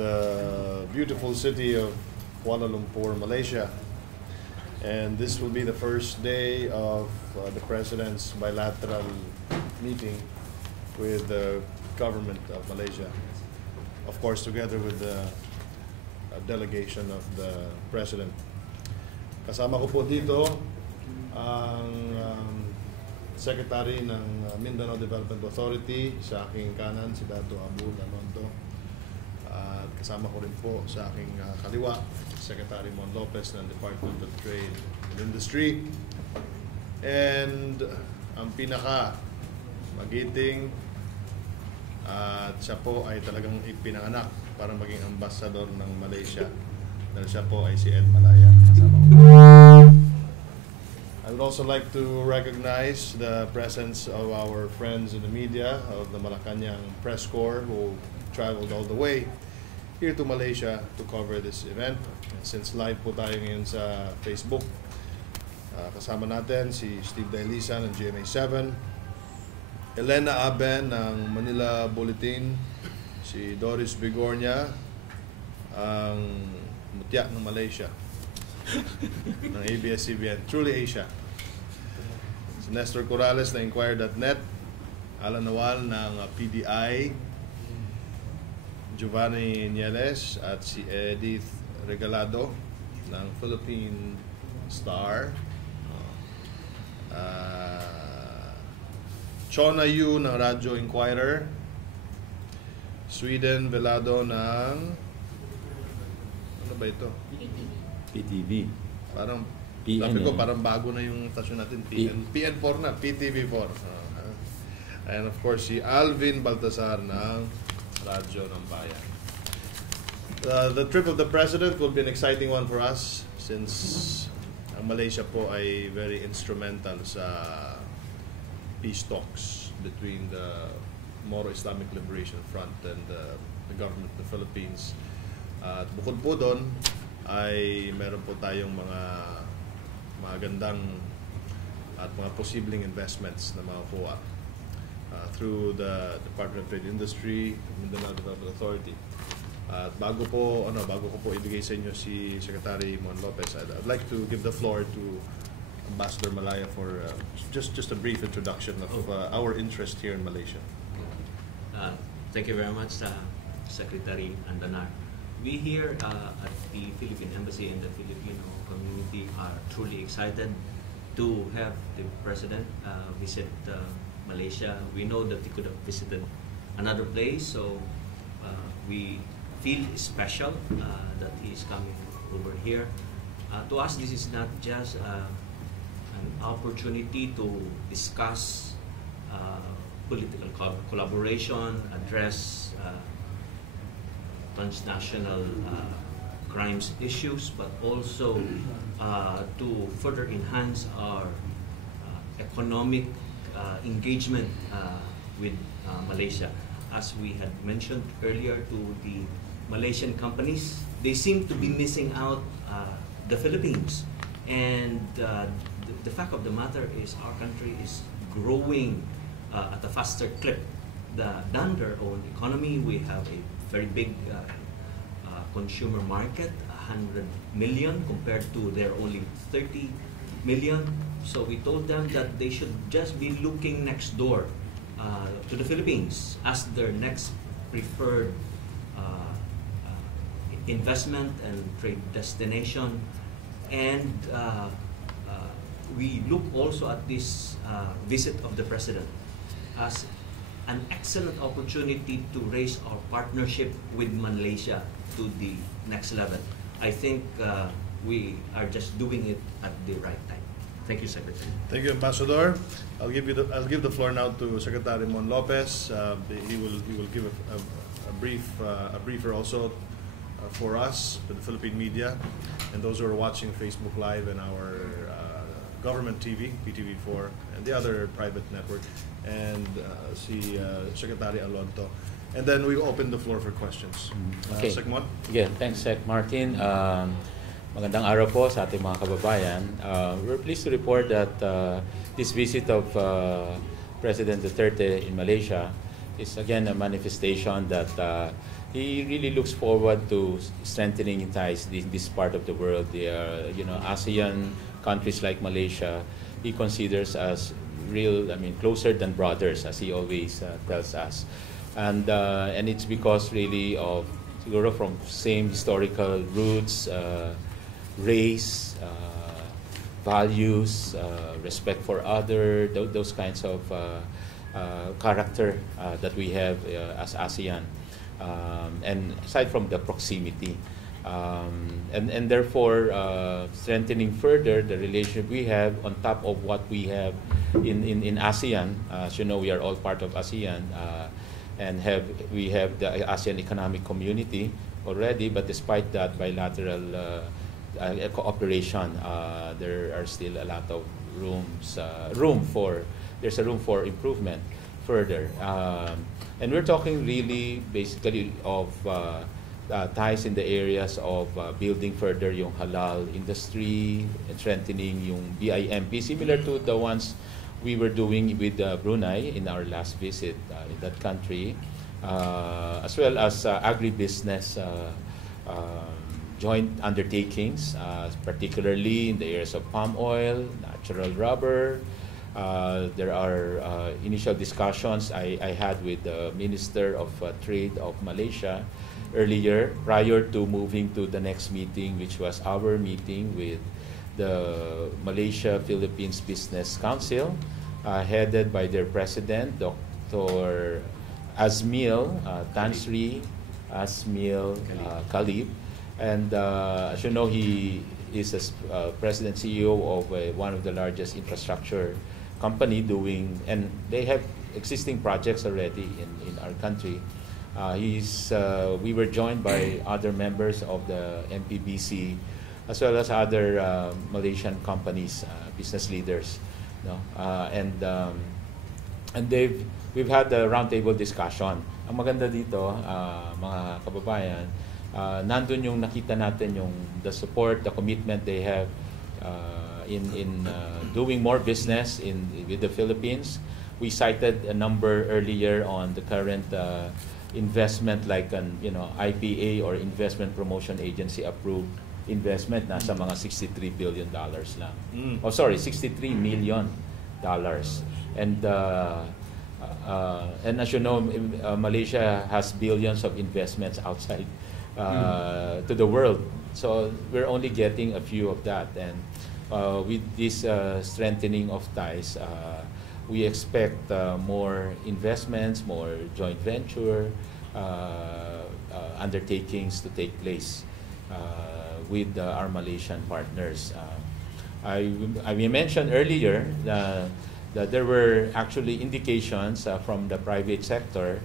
the beautiful city of Kuala Lumpur, Malaysia. And this will be the first day of the President's bilateral meeting with the government of Malaysia. Of course, together with the delegation of the President. Kasama ko po dito ang Secretary ng Mindanao Development Authority, sa aking kanan si Dato Abul Alonto. At kasama ko rin po sa aking kaliwa, Secretary Mon Lopez ng Department of Trade and Industry. And ang pinaka magiting at siya po ay talagang ipinanganak para maging ambassador ng Malaysia. Dahil siya po ay si Ed Malaya. Kasama ko. I would also like to recognize the presence of our friends in the media of the Malacanang Press Corps who traveled all the way here to Malaysia to cover this event. And since live po tayo ngayon sa Facebook, kasama natin si Steve Dailisa ng GMA7, Elena Aben ng Manila Bulletin, si Doris Bigornia, ang mutya ng Malaysia ng ABS-CBN, Truly Asia. Si Nestor Corrales ng Inquirer.net, Alan Nawal ng PDI, Giovanni Nieles at si Edith Regalado ng Philippine Star, Chona Yu ng Radyo Inquirer, Sweden Velado ng ano ba ito? PTV. Parang PN, sabi ko parang bago na yung stasyon natin, PN4 na, PTV4. And of course si Alvin Baltasar ng Radyo ng Bayan. The trip of the President will be an exciting one for us since ang Malaysia po ay very instrumental sa peace talks between the Moro Islamic Liberation Front and the government of the Philippines. At bukod po doon ay meron po tayong mga magandang at mga posibleng investments na makukuha through the Department of Trade and Industry, Mindanao Development Authority. At bago ko po ibigay sa inyo si Secretary Mon Lopez, I'd like to give the floor to Ambassador Malaya for just a brief introduction of our interest here in Malaysia. Thank you very much, Secretary Andanar. We here at the Philippine Embassy and the Filipino community are truly excited to have the President visit Malaysia. We know that he could have visited another place, so we feel special that he is coming over here. To us, this is not just an opportunity to discuss political collaboration, address transnational crimes issues, but also to further enhance our economic engagement with Malaysia. As we had mentioned earlier to the Malaysian companies, they seem to be missing out the Philippines. And the fact of the matter is our country is growing at a faster clip than their own economy. We have a very big consumer market, 100 million compared to their only 30 million. So we told them that they should just be looking next door to the Philippines as their next preferred investment and trade destination. And we look also at this visit of the President as an excellent opportunity to raise our partnership with Malaysia to the next level. I think we are just doing it at the right time. Thank you, Secretary. Thank you, Ambassador. I'll give the floor now to Secretary Mon Lopez. He will give a briefer also for us, for the Philippine media, and those who are watching Facebook Live and our government TV, PTV4, and the other private network, and si Secretary Alonto. And then we open the floor for questions. Okay. Sec Mon? Yeah, thanks, Sec Martin. Magandang araw po sa ating mga kababayan. We're pleased to report that this visit of President Duterte in Malaysia is again a manifestation that he really looks forward to strengthening ties in this part of the world. They are, ASEAN countries like Malaysia, he considers as real, closer than brothers, as he always tells us. And it's because really of, siguro, from same historical roots, race, values, respect for those kinds of character that we have as ASEAN. And aside from the proximity, and therefore strengthening further the relationship we have on top of what we have in ASEAN. As you know, we are all part of ASEAN, and we have the ASEAN Economic Community already. But despite that bilateral cooperation, there are still a lot of room for improvement further. And we're talking really basically of ties in the areas of building further yung halal industry, and strengthening yung BIMP, similar to the ones we were doing with Brunei in our last visit in that country, as well as agribusiness joint undertakings, particularly in the areas of palm oil, natural rubber. There are initial discussions I had with the Minister of Trade of Malaysia earlier, prior to moving to the next meeting, which was our meeting with the Malaysia-Philippines Business Council, headed by their president, Dr. Azmil Tansri Azmil Khalib. And as you know, he is a president CEO of one of the largest infrastructure company and they have existing projects already in our country. We were joined by other members of the MPBC, as well as other Malaysian companies, business leaders, and we've had a roundtable discussion. Ang maganda dito, mga kababayan, nandun yung nakita natin the support, the commitment they have in doing more business with the Philippines. We cited a number earlier on the current investment, like an IPA, or Investment Promotion Agency approved investment, nasa mga $63 billion lang. Oh, sorry, $63 million. And as you know, Malaysia has billions of investments outside to the world. So we're only getting a few of that. And with this strengthening of ties, we expect more investments, more joint venture undertakings to take place with our Malaysian partners. I mentioned earlier that there were actually indications from the private sector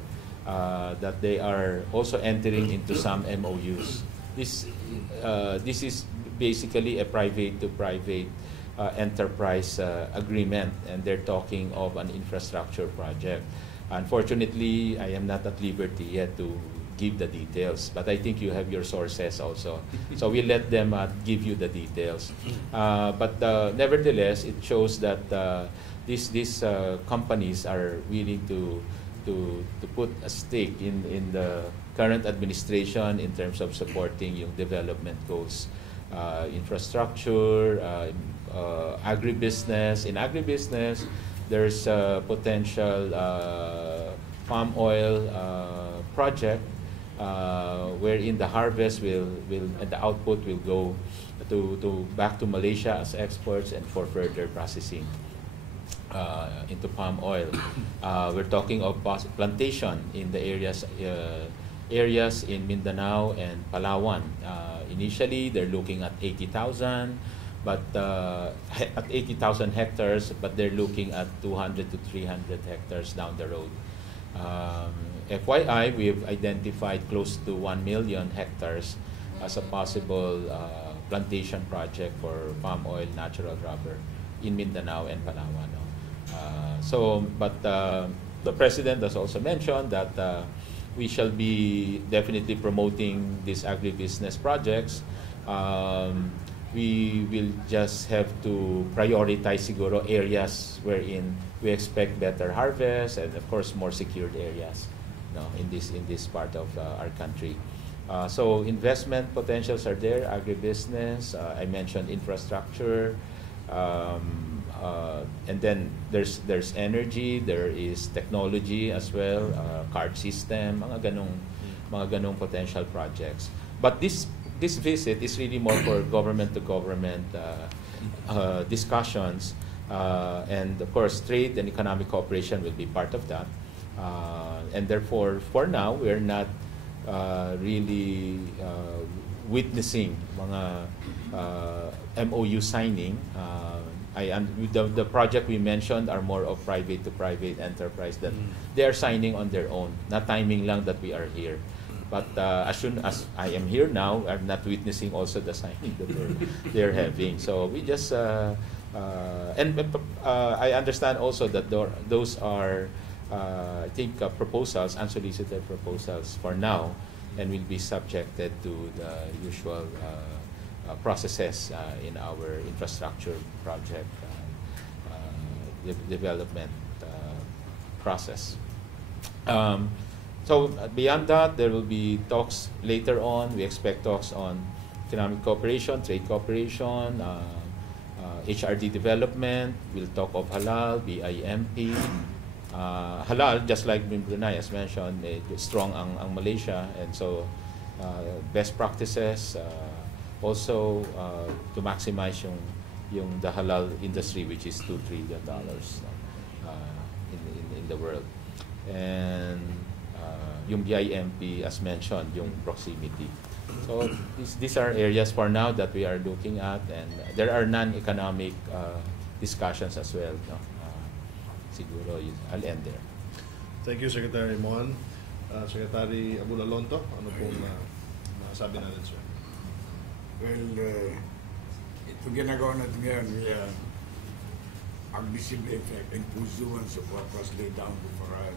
that they are also entering into some MOUs. This is basically a private-to-private enterprise agreement, and they're talking of an infrastructure project. Unfortunately, I am not at liberty yet to give the details, but I think you have your sources also. So we let them give you the details. But nevertheless, it shows that these companies are willing to put a stake in the current administration in terms of supporting yung development goals, infrastructure, agribusiness. In agribusiness, there's a potential palm oil project wherein the harvest and the output will go back to Malaysia as exports and for further processing into palm oil. We're talking of plantation in the areas in Mindanao and Palawan. Initially, they're looking at 80,000, but at 80,000 hectares, but they're looking at 200 to 300 hectares down the road. FYI, we've identified close to 1 million hectares as a possible plantation project for palm oil, natural rubber in Mindanao and Palawan. But the President has also mentioned that we shall be definitely promoting these agribusiness projects. We will just have to prioritize siguro areas wherein we expect better harvest and of course more secured areas. no, in this part of our country. So investment potentials are there, agribusiness, I mentioned infrastructure, and then there's energy, there is technology as well, card system, mga ganong potential projects. But this visit is really more for government to government discussions, and of course trade and economic cooperation will be part of that, and therefore for now we're not really witnessing mga MOU signing. The project we mentioned are more of private to private enterprise that they are signing on their own. Not timing lang that we are here. But as soon as I am here now, I'm not witnessing also the signing that they're having. So we just I understand also that those are I think proposals, unsolicited proposals for now, and will be subjected to the usual processes in our infrastructure project development process. So beyond that, there will be talks later on. We expect talks on economic cooperation, trade cooperation, HRD development. We'll talk of halal, BIMP. Halal, just like in Brunei, as mentioned, strong ang Malaysia, and so best practices, also to maximize the halal industry, which is $2 trillion in the world, and yung BIMP, as mentioned, yung proximity. So these are areas for now that we are looking at, and there are non-economic discussions as well. No? Siguro, I'll end there. Thank you, Secretary Mon. Secretary Abulalonto, ano pong masabi natin, sir? Well, ito ginagawa natin ngayon, ang visible effect and pursuance of what was laid down before us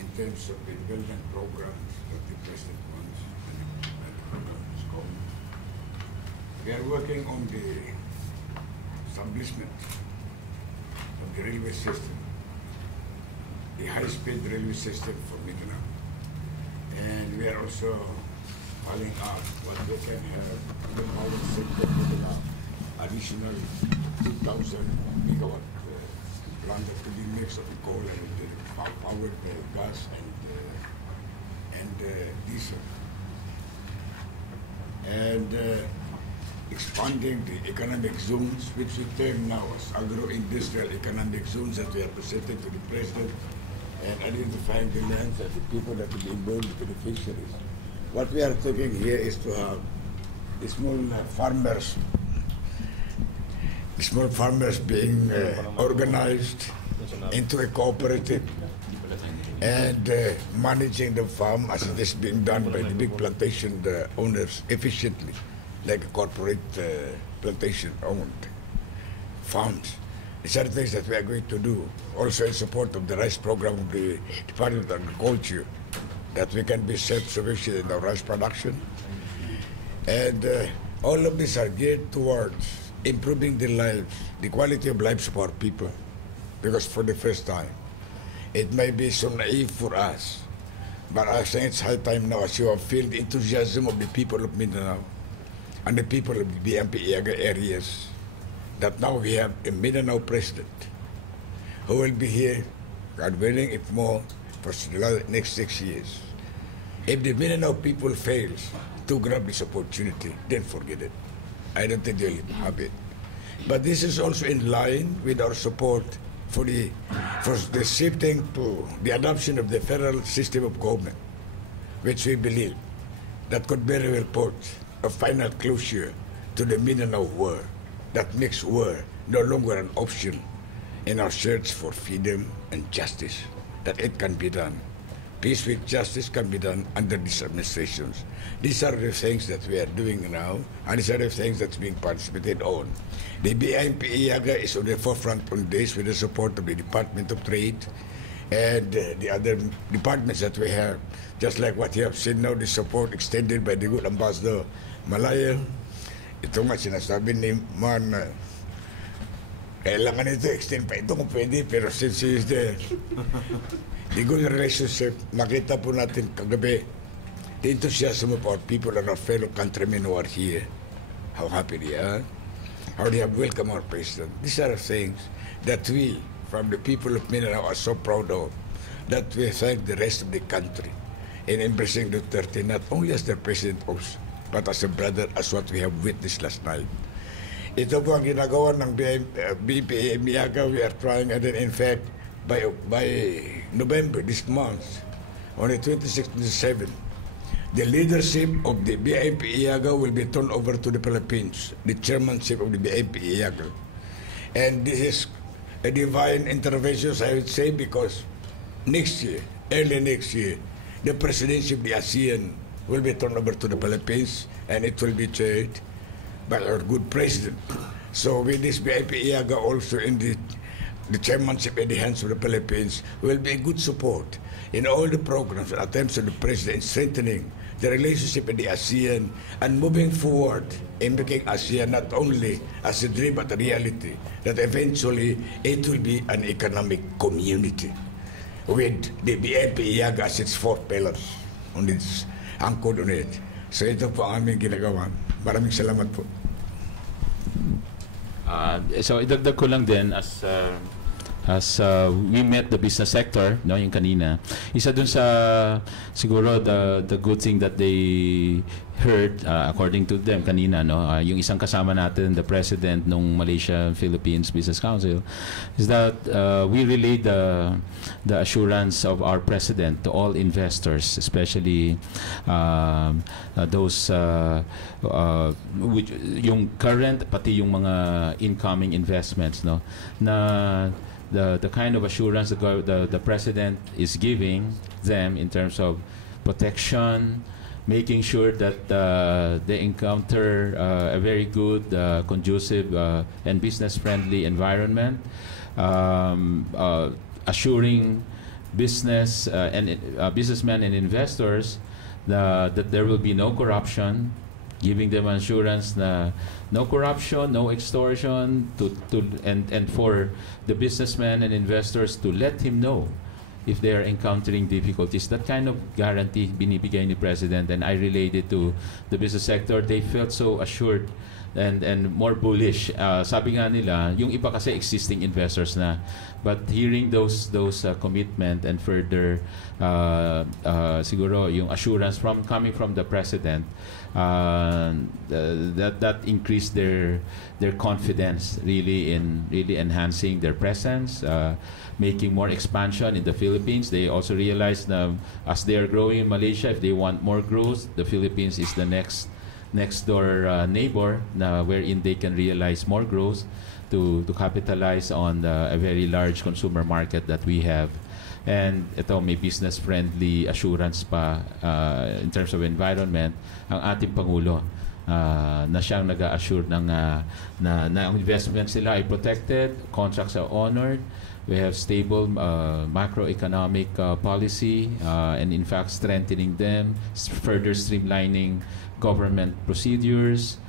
in terms of the development programs that the President wants and the program is going. We are working on the establishment of the railway system, the high-speed railway system for Mindanao. And we are also calling out what we can have in the power sector Mindanao, additional 2,000 megawatt plant that could be mixed of coal and powered gas and diesel. And expanding the economic zones, which we term now as agro-industrial economic zones that we are presented to the President, and identifying the lands and the people that will be involved with the fisheries. What we are talking here is to have the small farmers being organized into a cooperative and managing the farm as it is being done by the big plantation owners efficiently, like a corporate plantation-owned farms. These are the things that we are going to do. Also in support of the rice program of the Department of Agriculture, that we can be self-sufficient in our rice production. And all of these are geared towards improving the lives, the quality of lives of our people. Because for the first time, it may be so naive for us, but I think it's high time now, as you have felt the enthusiasm of the people of Mindanao and the people of the BMP-Iaga areas, that now we have a Mindanao president who will be here, God willing, if more, for the next 6 years. If the Mindanao people fails to grab this opportunity, then forget it. I don't think they'll have it. But this is also in line with our support for the shifting to the adoption of the federal system of government, which we believe that could very well put a final closure to the Mindanao war, that makes war no longer an option in our search for freedom and justice, that it can be done. Peace with justice can be done under these administrations. These are the things that we are doing now, and these are the things that's being participated on. The BIMP-Iaga is on the forefront on this with the support of the Department of Trade and the other departments that we have, just like what you have seen now, the support extended by the good Ambassador Malaya. Ito nga sinasabi ni Man, kailangan ito extend pa ito kung pwede, pero since he is there, the good relationship, nakita po natin kagabi, the enthusiasm of our people and our fellow countrymen who are here. How happy they are. How they have welcomed our president. These are things that we, from the people of Mindanao, are so proud of. That we thank the rest of the country in embracing Duterte, not only as their president also, but as a brother, as what we have witnessed last night. Ito po ang ginagawa ng BPA Miaga. We are trying, and then in fact, by November, this month, on the 26th and 27th, the leadership of the BIP IAGA will be turned over to the Philippines, the chairmanship of the BIP IAGA. And this is a divine intervention, I would say, because next year, early next year, the presidency of the ASEAN will be turned over to the Philippines, and it will be chaired by our good president. So with this BIP IAGA also in the chairmanship in the hands of the Philippines will be a good support in all the programs and attempts of the president in strengthening the relationship in the ASEAN and moving forward in making ASEAN not only as a dream but a reality, that eventually it will be an economic community with the BIP IAGA as its fourth pillars on its anchored on it. So ito po ang aming ginagawa. Maraming salamat po. So idagdag ko lang din as we met the business sector, no, yung kanina. Isa dun sa siguro the good thing that they heard according to them kanina, no, yung isang kasama natin, the president nung Malaysia Philippines Business Council, is that we relayed the assurance of our president to all investors, especially those which yung current pati yung mga incoming investments, no, na the kind of assurance the president is giving them in terms of protection, making sure that they encounter a very good, conducive, and business-friendly environment, assuring business and businessmen and investors that there will be no corruption, giving them assurance na no corruption, no extortion, and for the businessmen and investors to let him know if they are encountering difficulties. That kind of guarantee binibigay ni President, and I relayed it to the business sector. They felt so assured and more bullish. Sabi nga nila, yung iba kasi existing investors na, but hearing those commitment and further siguro yung assurance coming from the President, that increased their confidence really in enhancing their presence, making more expansion in the Philippines. They also realized as they are growing in Malaysia, if they want more growth, the Philippines is the next door neighbor wherein they can realize more growth to capitalize on a very large consumer market that we have. And ito, may business-friendly assurance pa in terms of environment ang ating Pangulo, na siyang nag-assure na ang investments nila ay protected, contracts are honored, we have stable macroeconomic policy, and in fact strengthening them, further streamlining government procedures.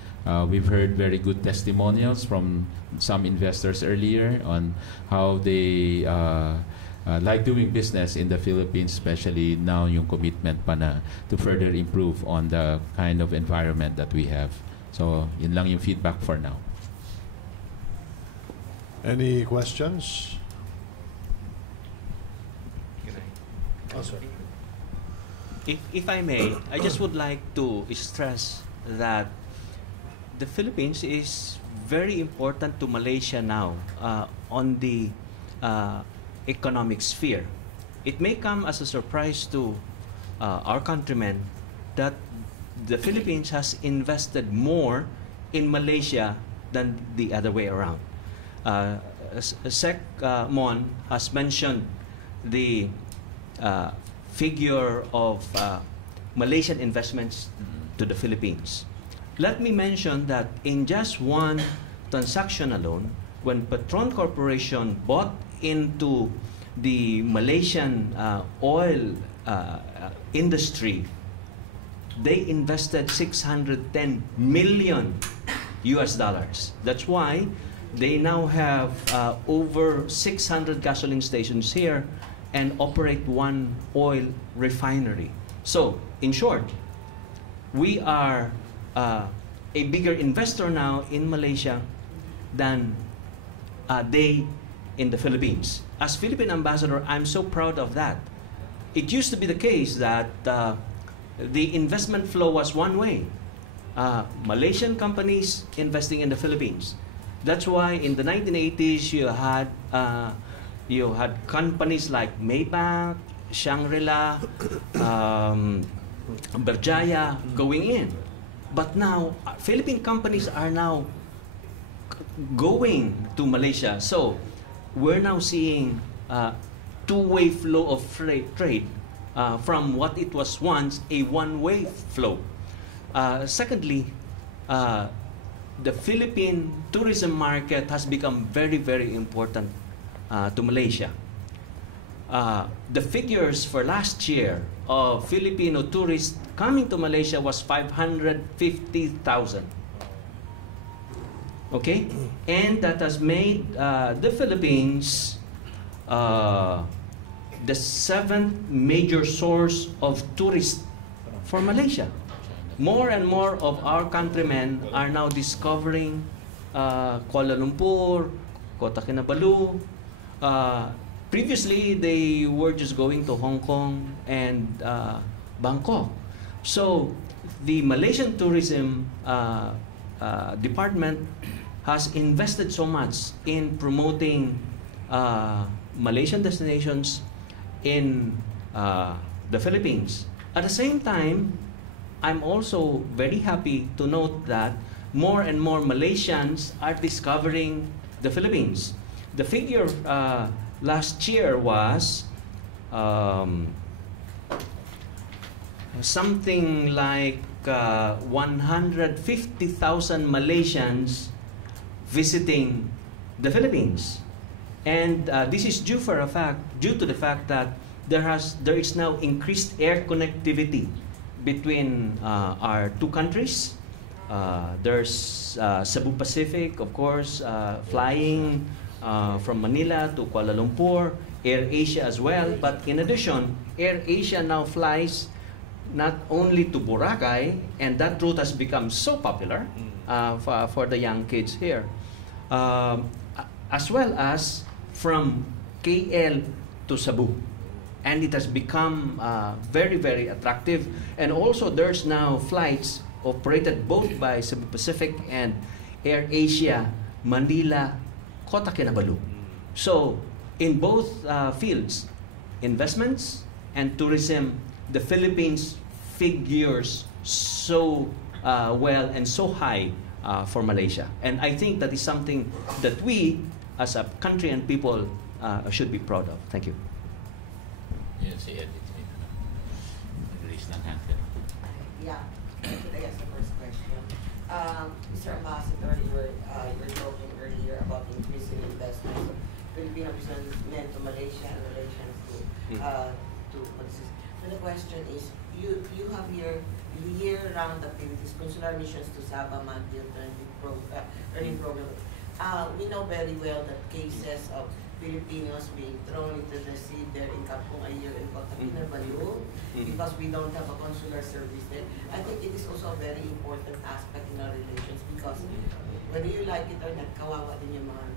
We've heard very good testimonials from some investors earlier on how they like doing business in the Philippines, especially now yung commitment pa na to further improve on the kind of environment that we have. So, yun lang yung feedback for now. Any questions? Oh, sir. If I may, I just would like to stress that the Philippines is very important to Malaysia now on the economic sphere. It may come as a surprise to our countrymen that the Philippines has invested more in Malaysia than the other way around. Sec Mon has mentioned the figure of Malaysian investments to the Philippines. Let me mention that in just one transaction alone, when Petron Corporation bought into the Malaysian oil industry, they invested $610 million US dollars. That's why they now have over 600 gasoline stations here and operate one oil refinery. So, in short, we are a bigger investor now in Malaysia than they in the Philippines. As Philippine ambassador, I'm so proud of that. It used to be the case that the investment flow was one way. Malaysian companies investing in the Philippines. That's why in the 1980s you had companies like Maybank, Shangri-La, Berjaya going in. But now Philippine companies are now going to Malaysia. So we're now seeing two-way flow of trade from what it was once a one-way flow. Secondly, the Philippine tourism market has become very, very important to Malaysia. The figures for last year of Filipino tourists coming to Malaysia was 550,000. Okay? And that has made the Philippines the 7th major source of tourists for Malaysia. More and more of our countrymen are now discovering Kuala Lumpur, Kota Kinabalu. Previously, they were just going to Hong Kong and Bangkok. So, the Malaysian Tourism Department has invested so much in promoting Malaysian destinations in the Philippines. At the same time, I'm also very happy to note that more and more Malaysians are discovering the Philippines. The figure last year was something like 150,000 Malaysians visiting the Philippines. And this is due to the fact that there is now increased air connectivity between our two countries. There's Cebu Pacific, of course, flying from Manila to Kuala Lumpur, Air Asia as well. But in addition, Air Asia now flies not only to Boracay, and that route has become so popular for the young kids here, as well as from KL to Cebu. And it has become very, very attractive. And also there's now flights operated both by Cebu Pacific and Air Asia, Manila, Kota Kinabalu. So in both fields, investments and tourism, the Philippines figures so well and so high for Malaysia. And I think that is something that we as a country and people should be proud of. Thank you. Yes, yeah, Yeah, could I ask the first question? Mr. Ambassador, you were talking earlier about increasing investments of Filipino businessmen to Malaysia and Malaysians to Malaysia. So the question is, you have your year-round activities, consular missions to Sabah, monthly earning program. We know very well that cases of Filipinos being thrown into the sea there in Kampung a year in Kota Kinabalu because we don't have a consular service there. I think it is also a very important aspect in our relations because whether you like it or not, kawawa din yung mga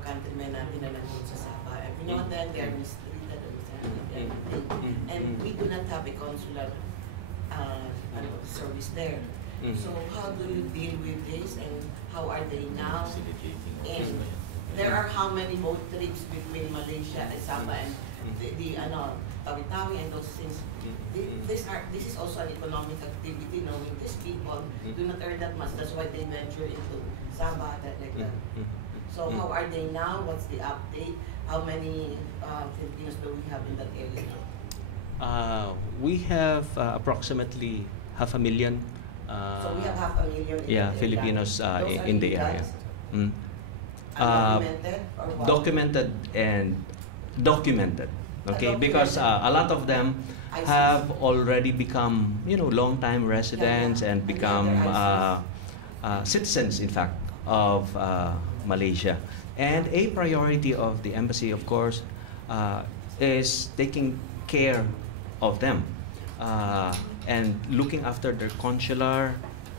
countrymen natin na nandun sa Sabah. Every now and then they are mistreated and we do not have a consular service there. So how do you deal with this and how are they now? And there are how many boat trips between Malaysia and Sabah and the Tawi-Tawi and those things. This is also an economic activity, knowing these people do not earn that much. That's why they venture into Sabah, like that. So how are they now? What's the update? How many Filipinos do we have in that area now? We have approximately 500,000. So we have 500,000 Filipinos in the area. Undocumented or what? Documented and documented, okay? Because a lot of them have already become, long-time residents and become citizens, in fact, of Malaysia. And a priority of the embassy, of course, is taking care of them and looking after their consular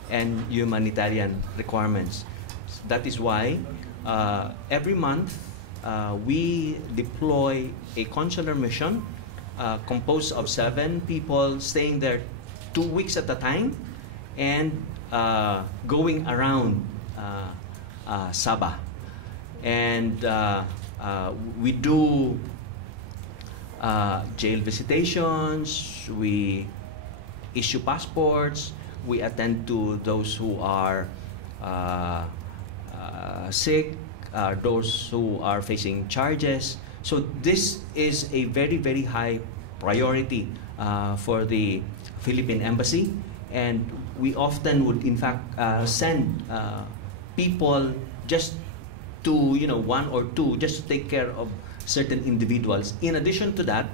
and humanitarian requirements. That is why every month we deploy a consular mission composed of 7 people staying there 2 weeks at a time and going around Sabah. And we do jail visitations, we issue passports, we attend to those who are sick, those who are facing charges. So this is a very, very high priority for the Philippine Embassy, and we often would in fact send people just to, 1 or 2, just to take care of certain individuals. In addition to that,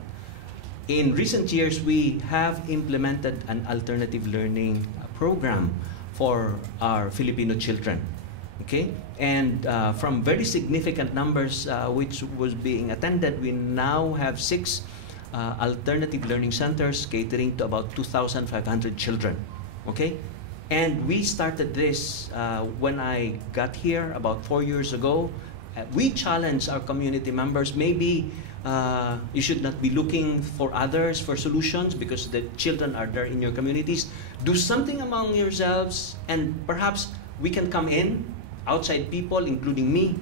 in recent years, we have implemented an alternative learning program for our Filipino children. Okay, and from very significant numbers which was being attended, we now have 6 alternative learning centers catering to about 2,500 children. Okay, and we started this when I got here about 4 years ago. We challenged our community members, maybe you should not be looking for others for solutions because the children are there in your communities. Do something among yourselves, and perhaps we can come in, outside people, including me,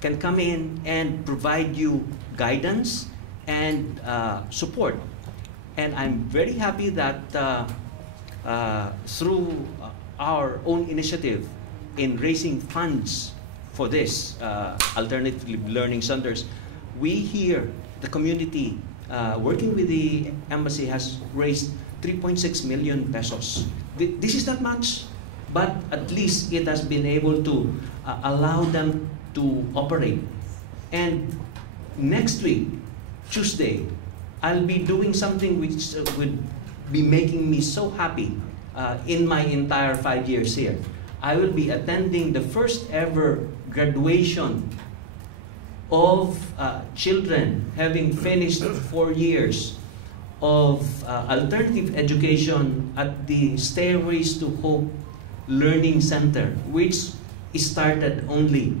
can come in and provide you guidance and support. And I'm very happy that through our own initiative in raising funds for this alternative learning centers, we here, the community, working with the embassy, has raised 3.6 million pesos. This is not much, but at least it has been able to allow them to operate. And next week, Tuesday, I'll be doing something which would be making me so happy in my entire 5 years here. I will be attending the first ever graduation of children having finished 4 years of alternative education at the Stairways to Hope Learning Center, which started only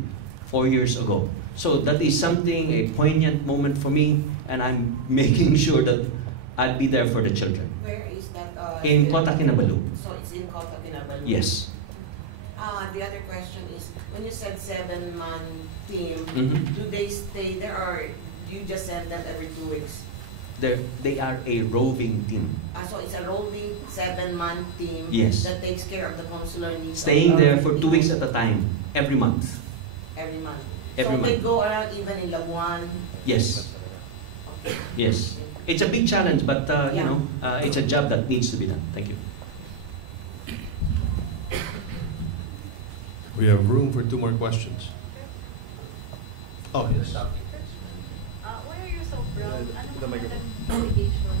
4 years ago. So that is something, a poignant moment for me, and I'm making sure that I'll be there for the children. Where is that? In Kota Kinabalu. So it's in Kota Kinabalu? Yes. The other question is, when you said 7-man team, Mm-hmm. do they stay there or you just send them every 2 weeks? They are a roving team. So it's a roving 7-man team, Yes, that takes care of the consular needs. staying of there our for 2 weeks at a time, every month. Every month. Every so they month. go around even in Labuan. Yes, yes. It's a big challenge, but Yeah. it's a job that needs to be done. Thank you. We have room for 2 more questions. Oh, yes. Why are you so proud? The microphone. Delegation.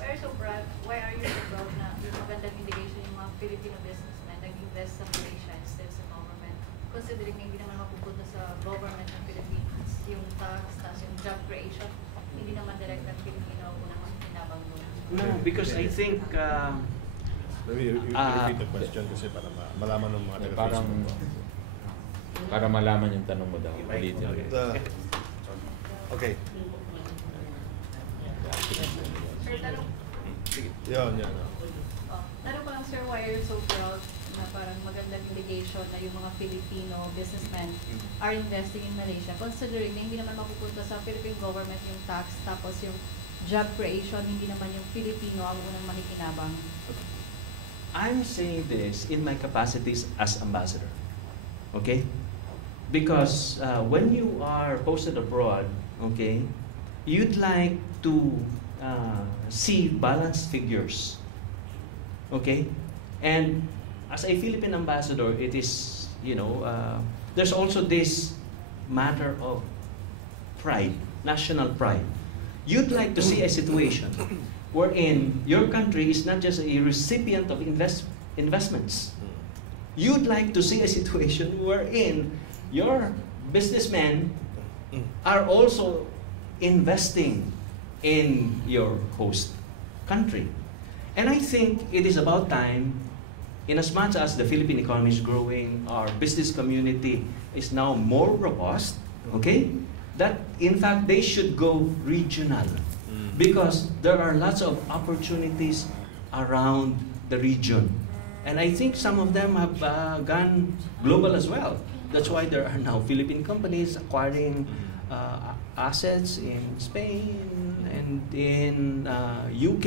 Why are you so proud? Why are you so proud na yung magandang delegation yung mga Filipino businessmen nag-invest sa Malaysia instead sa government? Considering na hindi naman mapupunta sa government ng Philippines, yung tax, tas yung job creation, hindi naman direct ng Filipino unang pinabang doon. No, because I think Maybe you repeat the question kasi para malaman ng mga taga-Facebook. Para malaman yung tanong mo daw. Ulitin. Okay. Sir, tanong, Yan. tanong ko lang, sir, why are you so proud na parang magandang delegation na yung mga Filipino businessmen are investing in Malaysia, considering na hindi naman mapupunta sa Philippine government yung tax, tapos yung job creation, hindi naman yung Filipino ang unang makikinabang? I'm saying this in my capacities as ambassador, okay? Because when you are posted abroad, okay, you'd like to see balanced figures, okay? And as a Philippine ambassador, it is, there's also this matter of pride, national pride. You'd like to see a situation wherein your country is not just a recipient of investments. You'd like to see a situation wherein your businessmen are also investing in your host country. And I think it is about time, in as much as the Philippine economy is growing, our business community is now more robust, okay, that in fact they should go regional, because there are lots of opportunities around the region. And I think some of them have gone global as well. That's why there are now Philippine companies acquiring assets in Spain and in UK,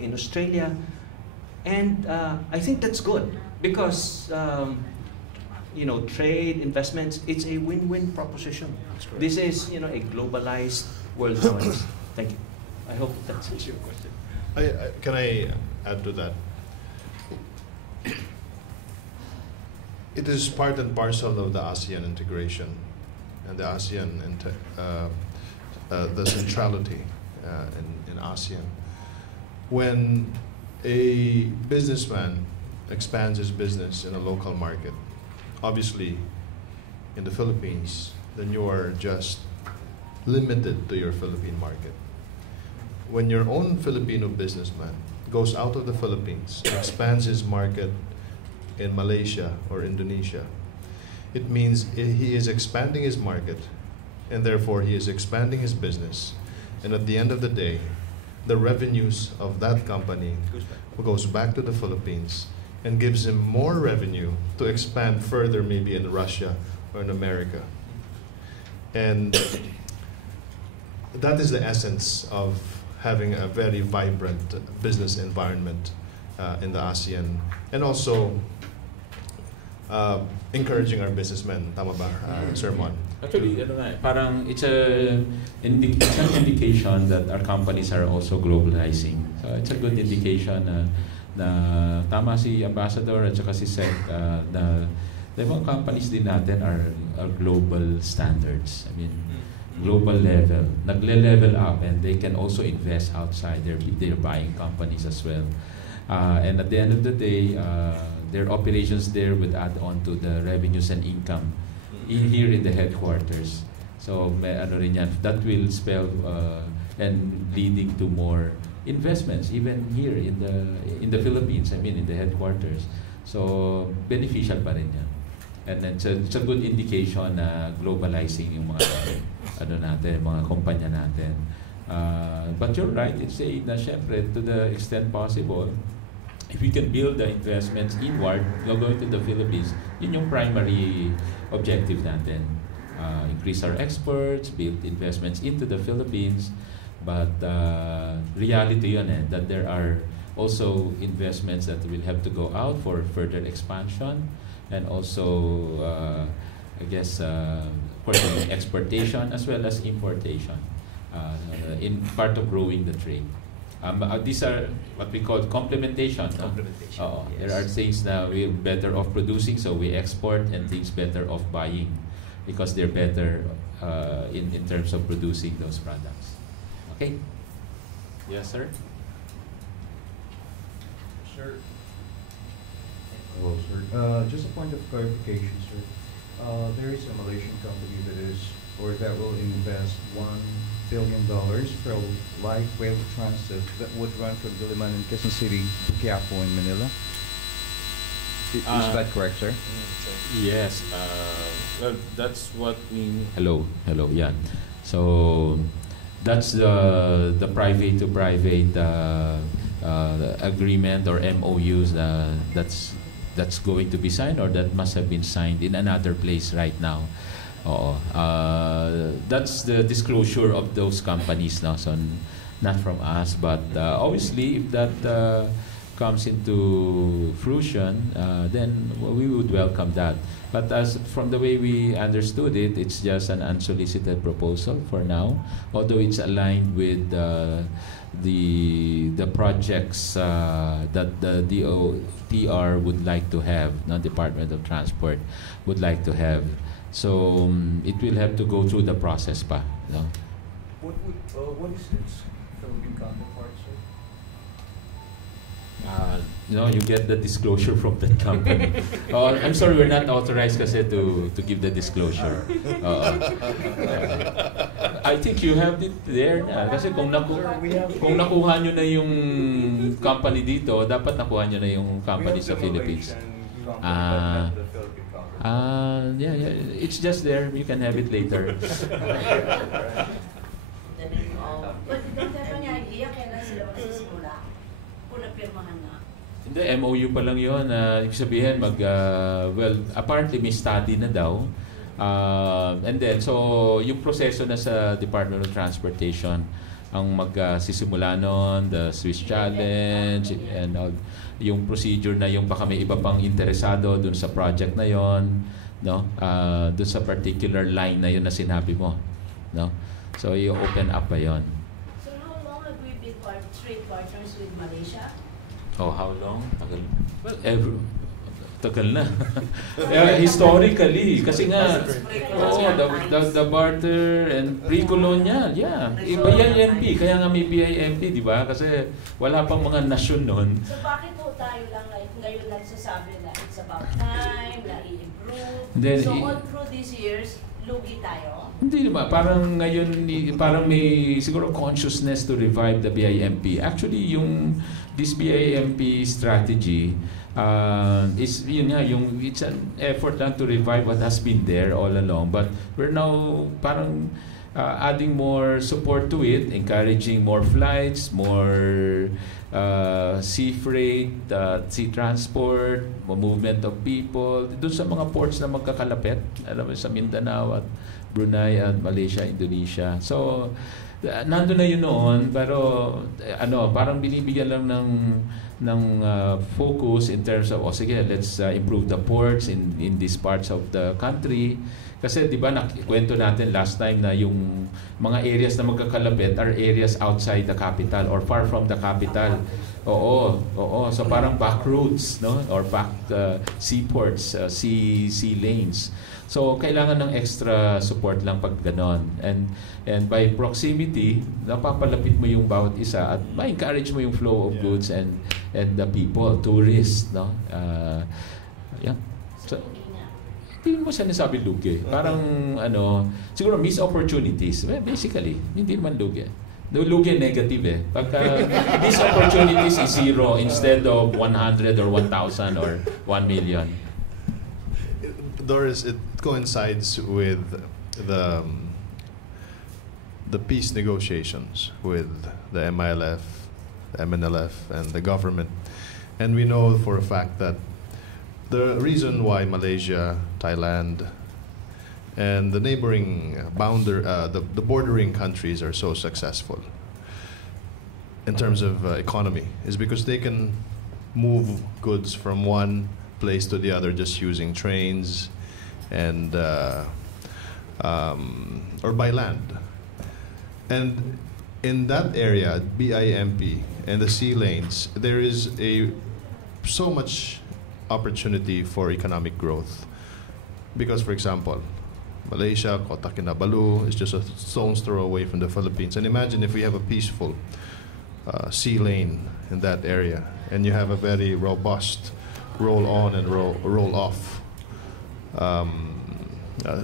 in Australia. And I think that's good because trade, investments, it's a win-win proposition. This is a globalized world nowadays. Thank you. I hope that answers your question. Can I add to that? It is part and parcel of the ASEAN integration and the ASEAN the centrality in ASEAN. When a businessman expands his business in a local market, obviously in the Philippines, then you are just limited to your Philippine market. When your own Filipino businessman goes out of the Philippines, expands his market in Malaysia or Indonesia, it means he is expanding his market, and therefore he is expanding his business. And at the end of the day, the revenues of that company goes back to the Philippines and gives him more revenue to expand further, maybe in Russia or in America. And that is the essence of having a very vibrant business environment in the ASEAN, and also encouraging our businessmen. Tama ba, Sir Mon? Actually, parang it's an indication that our companies are also globalizing. So it's a good indication na tama si Ambassador at saka si Sec na the mga companies din natin are global standards. I mean, global level. Nagle-level up, and they can also invest outside. They're buying companies as well. And at the end of the day, their operations there would add on to the revenues and income here in the headquarters. So that will spell and leading to more investments even here in the Philippines, I mean in the headquarters. So beneficial pa rin yan. And it's a good indication na globalizing yung mga mga kumpanya natin. But you're right, it's saying na syempre to the extent possible, if we can build the investments inward, going to the Philippines, yun yung primary objective natin. Increase our exports, build investments into the Philippines, but reality yun that there are also investments that will have to go out for further expansion, and also I guess for the exportation as well as importation in part of growing the trade. These are what we call complementation. Complementation. Yes. There are things that we're better off producing, so we export, and things better off buying because they're better in terms of producing those products. Okay? Yes, sir? Sir. Hello, sir. Just a point of clarification, sir. There is a Malaysian company that will invest $1 billion for light rail transit that would run from Diliman and Quezon City to Quiapo in Manila. Is that correct, sir? Yes. Well, that's what we... Hello, yeah. So that's the private to private agreement or MOUs that's going to be signed, or that must have been signed in another place right now. That's the disclosure of those companies now, so not from us, but obviously if that comes into fruition, then we would welcome that. But as from the way we understood it, it's just an unsolicited proposal for now, although it's aligned with the projects that the DOTR would like to have, non-Department of Transport would like to have. So it will have to go through the process pa. No? What is its Philippine counterpart, sir? You get the disclosure from that company. I'm sorry, we're not authorized kasi to give the disclosure. I think you have it there na. Kasi kung nakuha nyo na yung company dito, dapat nakuha nyo na yung company sa Philippines. Yeah, it's just there. You can have it later. But don't have any idea kailan sila magsisimula? Kung napirmahan na? Hindi, MOU pa lang yun. Ibig sabihin, apparently may study na daw. And then, so, yung proseso na sa Department of Transportation ang magsisimula nun, the Swiss Challenge, and all, yung procedure na yung baka may iba pang interesado dun sa project na yon, no? Dun sa particular line na yun na sinabi mo, no? So, i-open up pa yon. So how long have we been trade partners with Malaysia? Oh, how long? Tagal. Well, tagal na. Historically, kasi nga, the barter and pre-colonial, yeah. BIMP, kaya nga may BIMP, di ba? Kasi wala pang mga nasyon noon. So bakit po tayo lang ngayon nagsasabi na it's about time, na i-improve? So all through these years, lugi tayo? Hindi naman. Parang ngayon, parang may siguro consciousness to revive the BIMP. Actually, this BIMP strategy is, yun nga, it's an effort lang to revive what has been there all along. But we're now parang adding more support to it, encouraging more flights, more sea freight, sea transport, movement of people, doon sa mga ports na magkakalapit, alam mo, sa Mindanao at Brunei at Malaysia, Indonesia. So, nandun na yun noon, pero parang binibigyan lang ng focus in terms of, sige, let's improve the ports in these parts of the country. Kasi di ba nakwento natin last time na yung mga areas na magkakalapit are areas outside the capital or far from the capital. Oo. So parang back routes, no? Or back seaports, sea lanes. So kailangan ng extra support lang pag ganon. And by proximity, napapalapit mo yung bawat isa at ma-encourage mo yung flow of goods and the people, tourists, no? Yeah. So, hindi mo siya nasabi lugi. Parang siguro missed opportunities. Well, basically, hindi naman lugi. Lugi negative eh. Pagka missed opportunities is 0 instead of 100 or 1,000 or 1 million. Doris, it coincides with the peace negotiations with the MILF, the MNLF, and the government. And we know for a fact that the reason why Malaysia, Thailand, and the neighboring the bordering countries are so successful in terms of economy is because they can move goods from one place to the other just using trains and or by land. And in that area, BIMP and the sea lanes, there is so much opportunity for economic growth. Because, for example, Malaysia, Kota Kinabalu is just a stone's throw away from the Philippines. And imagine if we have a peaceful sea lane in that area, and you have a very robust roll-on and roll-off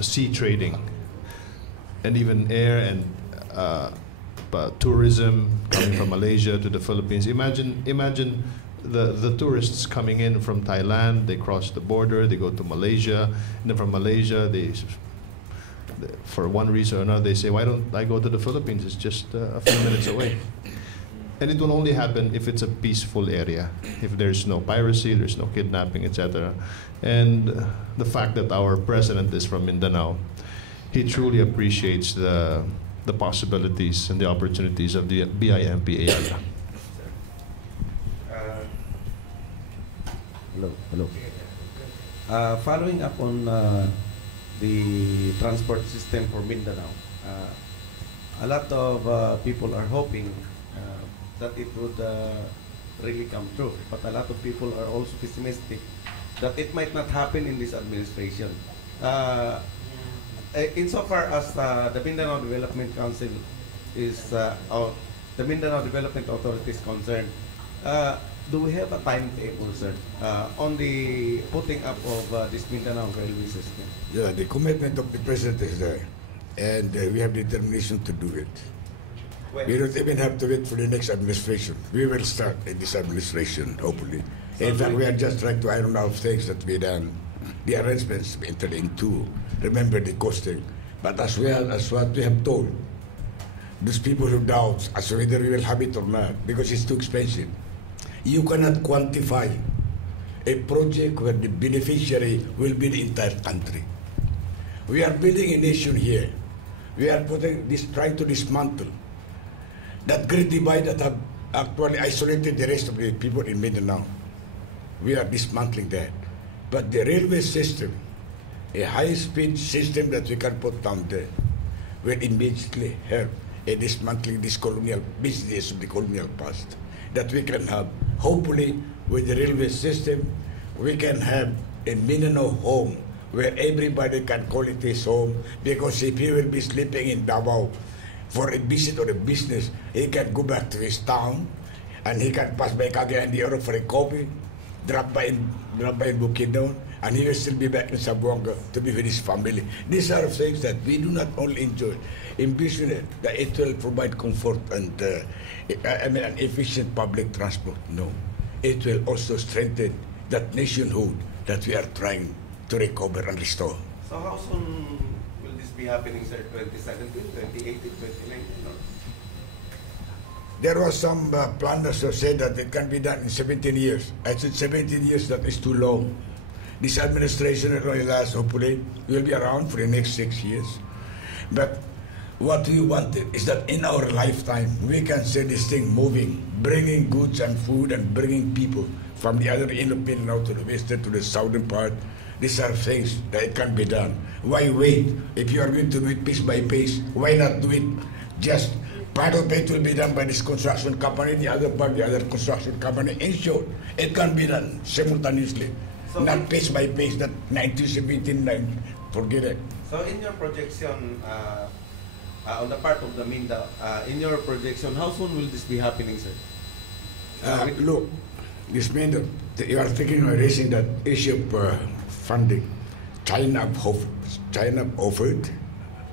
sea trading, and even air and tourism coming from Malaysia to the Philippines. Imagine the tourists coming in from Thailand, they cross the border, they go to Malaysia, and then from Malaysia, for one reason or another, they say, why don't I go to the Philippines? It's just a few minutes away. And it will only happen if it's a peaceful area, if there's no piracy, there's no kidnapping, etc. And the fact that our president is from Mindanao, he truly appreciates the possibilities and the opportunities of the BIMP area. Hello. Following up on the transport system for Mindanao, a lot of people are hoping that it would really come true, but a lot of people are also pessimistic that it might not happen in this administration. Insofar as the Mindanao Development Council is, or the Mindanao Development Authority is concerned, do we have a timetable, sir, on the putting up of this Mindanao railway system? Yeah, the commitment of the president is there, and we have determination to do it. When? We don't even have to wait for the next administration. We will start in this administration, hopefully. In fact, we are just trying to iron out things that we done, the arrangements we entered into. Remember the costing, but as well as what we have told those people who doubt as to whether we will have it or not, because it's too expensive. You cannot quantify a project where the beneficiary will be the entire country. We are building a nation here. We are trying to dismantle that great divide that have actually isolated the rest of the people in Mindanao. We are dismantling that. But the railway system, a high-speed system that we can put down there, will immediately help in dismantling this colonial business of the colonial past that we can have. Hopefully, with the railway system, we can have a Mindanao home where everybody can call it his home, because if he will be sleeping in Davao for a visit or a business, he can go back to his town and he can pass by Cagayan de Oro for a coffee, drop by in Bukidnon, and he will still be back in Zamboanga to be with his family. These are things that we do not only enjoy, envision it, that it will provide comfort and an efficient public transport. No, it will also strengthen that nationhood that we are trying to recover and restore. So how soon will this be happening, sir? 2017, 2018, 2019? There was some planners who said that it can be done in 17 years. I said 17 years, that is too long. This administration will only last, hopefully, will be around for the next 6 years. But what we wanted is that in our lifetime, we can see this thing moving, bringing goods and food and bringing people from the other end of Mindanao to the western, to the southern part. These are things that it can be done. Why wait? If you are going to do it piece by piece, why not do it just part of it will be done by this construction company, the other part, the other construction company. In short, it can be done simultaneously, so not piece by piece, that 1917, forget it. So in your projection, on the part of the Minda, in your projection, how soon will this be happening, sir? Look, this means that you are thinking of raising that issue of funding. China offered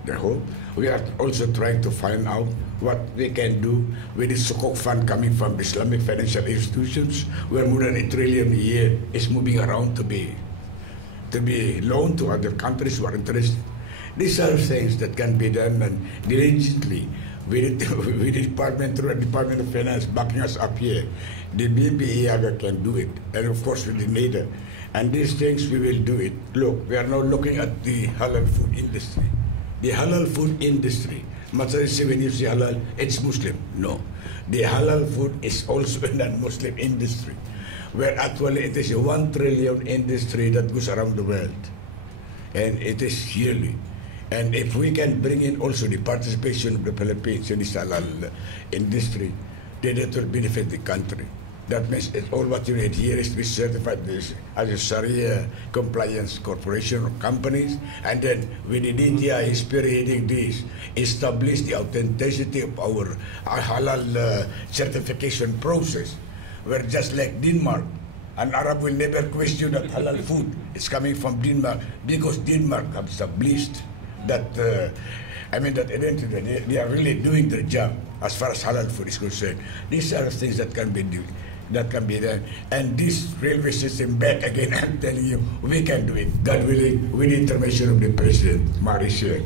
the hope. We are also trying to find out what we can do with the Sukuk fund coming from Islamic financial institutions, where more than $1 trillion a year is moving around to be loaned to other countries who are interested. These are things that can be done and diligently with the department, through the Department of Finance backing us up here. The BPIAGA can do it, and of course with the NADA. And these things we will do it. Look, we are now looking at the halal food industry. The halal food industry, much as when you say halal, it's Muslim. No. The halal food is also a non-Muslim industry, where actually it is a 1 trillion industry that goes around the world. And it is yearly. And if we can bring in also the participation of the Philippines in this halal industry, then it will benefit the country. That means all what you need here is to be certified as a Sharia compliance corporation or companies, and then within India is spearheading this, establish the authenticity of our halal certification process, where just like Denmark, an Arab will never question that halal food is coming from Denmark, because Denmark have established that that identity. They are really doing their job as far as halal food is concerned. These are things that can be done. And this railway system, back again, I'm telling you, we can do it. God willing, with the intervention of the President, Malaysia.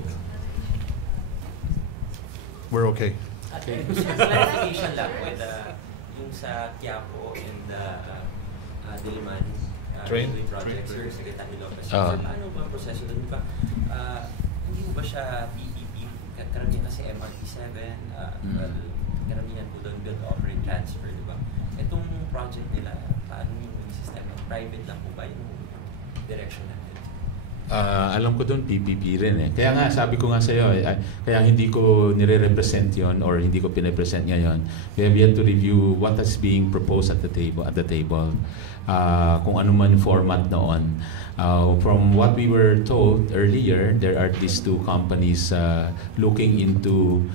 We're okay. Clarification lang with yung sa Quiapo and Diliman railway project, Sir Secretary Lopez. Sir, paano ba ang proseso doon? Diba, hindi mo ba siya PPP? Karamihan kasi MRT7, karamihan po doon build, operate, transfer, diba? Itong project nila, paano yung system? Private lang po ba yung direction natin? Alam ko doon PPP rin eh. Kaya nga sabi ko nga sa iyo, kaya hindi ko nire-represent 'yon or hindi ko pine-present ngayon. We have yet to review what is being proposed at the table. Kung ano man yung format noon. From what we were told earlier, there are these two companies looking into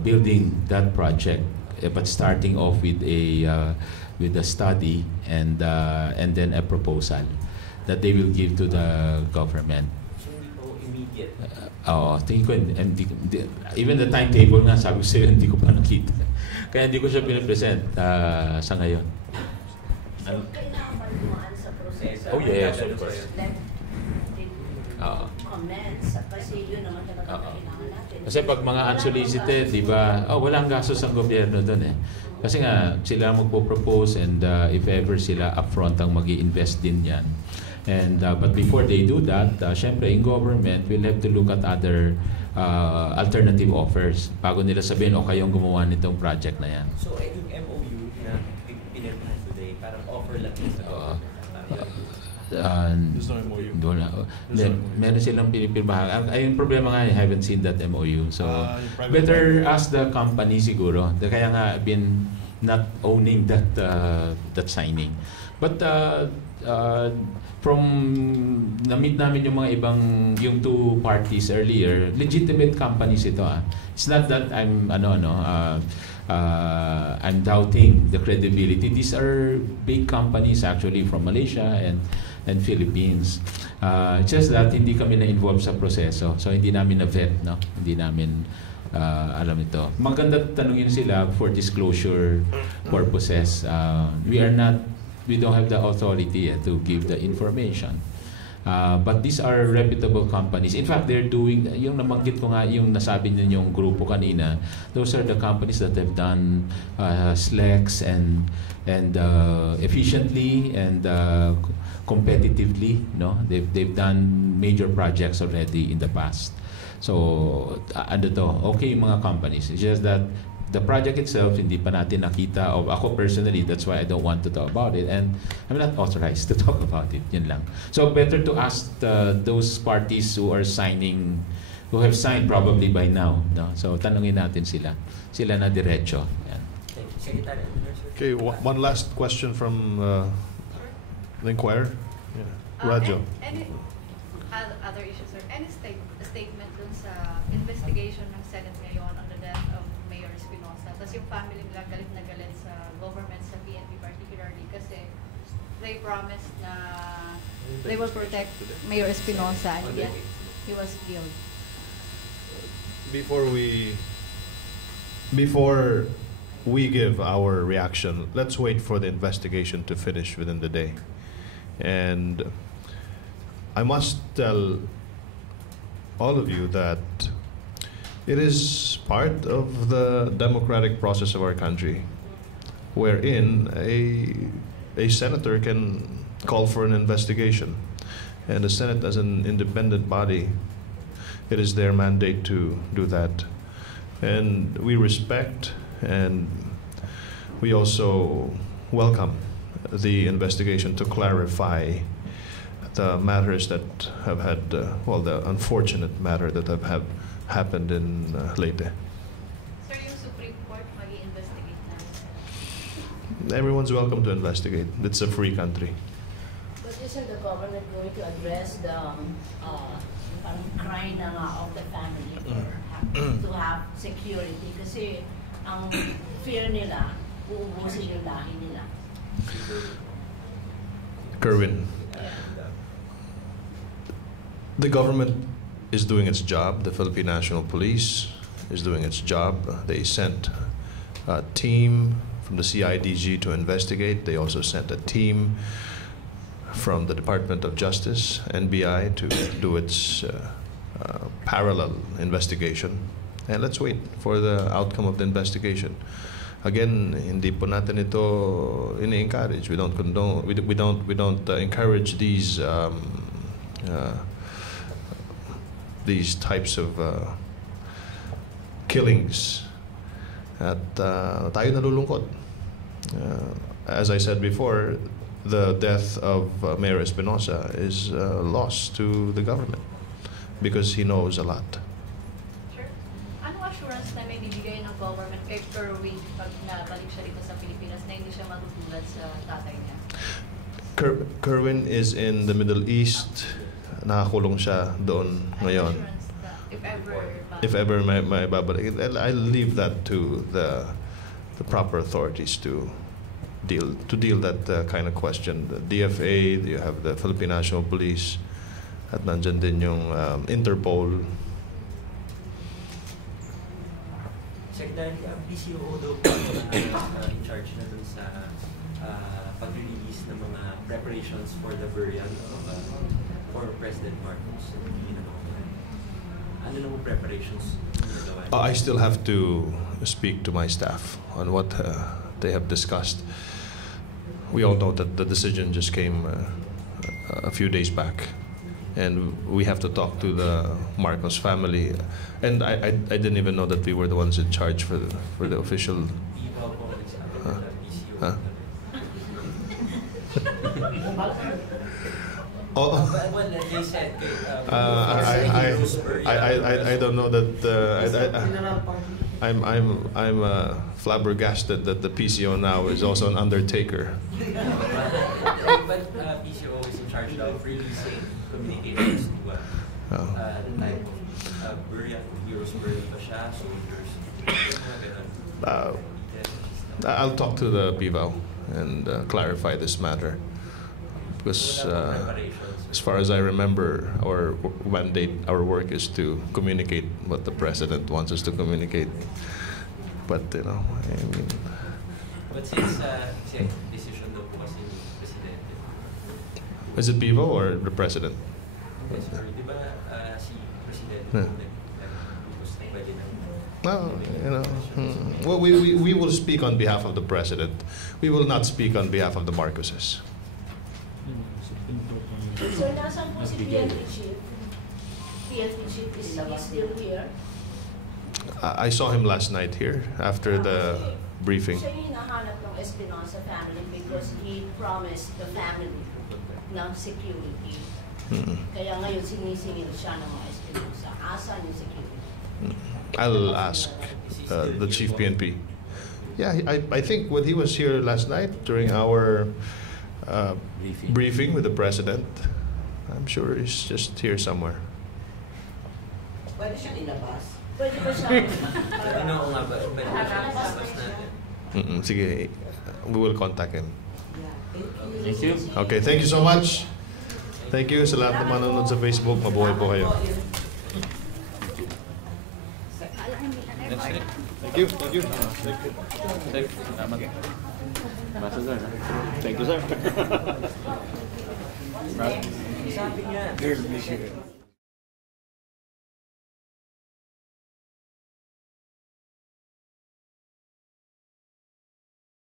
building that project, but starting off with a with a study and then a proposal that they will give to the government. So hindi po immediate. Tingin ko, even the timetable nga, sabi ko sa'yo, hindi ko pa nakita. Kaya hindi ko siya pinapresent sa ngayon. So, kailangan ba dumaan sa proseso? Oh, yes, of course. Comments, kasi yun naman talaga kailangan natin. Kasi pag mga unsolicited, di ba, walang gastos ang gobyerno doon eh. Kasi nga, sila magpo-propose and if ever sila upfront ang mag-i-invest din yan. And but before they do that, syempre, in government, we'll have to look at other alternative offers bago nila sabihin, kayong gumawa nitong project na yan. So, yung MOU na pinirmahan today, parang offer lang sa meron silang pinipirmahan. Yung problema nga, I haven't seen that MOU. So, better ask the company siguro. Kaya nga, been not owning that signing. But from na-meet namin yung mga yung two parties earlier, legitimate companies ito. It's not that I'm I'm doubting the credibility. These are big companies actually from Malaysia and Philippines. It's just that hindi kami na-involve sa proseso. So hindi namin na-vet, no? Hindi namin alam ito. Maganda tanungin sila for disclosure purposes. We don't have the authority to give the information. But these are reputable companies. In fact, they're doing, yung nabanggit ko nga, yung nasabi ninyong grupo kanina, those are the companies that have done SLEX and efficiently and competitively. No, they've done major projects already in the past. So okay yung mga companies. It's just that the project itself, hindi pa natin nakita. Ako personally, that's why I don't want to talk about it. And I'm not authorized to talk about it. Yun lang. So better to ask those parties who are signing, who have signed probably by now. No? So tanungin natin sila. Sila na diretso. Yan. Okay, one last question from the inquirer. Yeah. Rajo. Any other issues, sir? Any statement dun sa investigation ng Senate ngayon on the death of Mayor Espinosa? Tapos yung family nila galit na galit sa government, sa PNP particularly, kasi they promised na they will protect Mayor Espinosa and yet he was killed. Before we give our reaction, let's wait for the investigation to finish within the day. And I must tell all of you that it is part of the democratic process of our country, wherein a senator can call for an investigation, and the Senate, as an independent body, it is their mandate to do that. And we respect and we also welcome the investigation to clarify the matters that have had, the unfortunate matter that have happened in Leyte. Sir, yung Supreme Court mag-i-investigate na? Everyone's welcome to investigate. It's a free country. But isn't the government going to address the cry na nga of the family to have security? Kasi ang fear nila, uubusin yung lahi nila. Kerwin, the government is doing its job. The Philippine National Police is doing its job. They sent a team from the CIDG to investigate. They also sent a team from the Department of Justice, NBI, to do its parallel investigation. And let's wait for the outcome of the investigation. Again, hindi po natin ito ini-encourage. We don't condone. We don't encourage these types of killings. At tayo nalulungkot. As I said before, the death of Mayor Espinosa is a loss to the government because he knows a lot. Sure. Anong assurance na may bibigay ng government kay Kerwin pag nabalik siya dito sa Pilipinas na hindi siya matutulad sa tatay niya? Kerwin is in the Middle East. Nakakulong siya doon ngayon. If ever may babalik, I'll leave that to the proper authorities to deal that kind of question. The DFA, you have the Philippine National Police, at nandyan din yung Interpol. Secretary, ang PCO daw po in charge na dun sa pag-release ng mga preparations for the burial of former President Marcos. Ano naman preparations? I still have to speak to my staff on what they have discussed. We all know that the decision just came a few days back, and we have to talk to the Marcos family. And I didn't even know that we were the ones in charge for the official. Oh, they said, I don't know that. I'm flabbergasted that the PCO now is also an undertaker. But PCO is in charge of releasing communications to the type of burial, heroes burial ba siya, soldiers, I'll talk to the PIVAO and clarify this matter. Because as far as I remember, our mandate, our work is to communicate what the president wants us to communicate. But I mean. But since decision daw po kasi ni Presidente. Is it PIVAO or the president? Yes, sir. Di ba si Presidente No, well, we will speak on behalf of the president. We will not speak on behalf of the Marcoses. So, nasan po si PNP Chief? PNP Chief, is he still here? I saw him last night here after the briefing. Siya yung hinahanap ng Espinosa family because he promised the family ng security. Kaya ngayon sinisingil siya ng mga Espinosa. Asan yung security? I'll ask the chief PNP. Yeah, I think when he was here last night during our briefing with the president, I'm sure he's just here somewhere. Pwede siyang ilabas? Pwede ba siya? Ano nga ba? Pwede ba siyang ilabas natin? Sige, we will contact him. Thank you. Okay, thank you so much. Thank you sa lahat na manonood sa Facebook. Mabuhay po kayo. Thank you. Thank you. Thank you, sir. Sabi niya.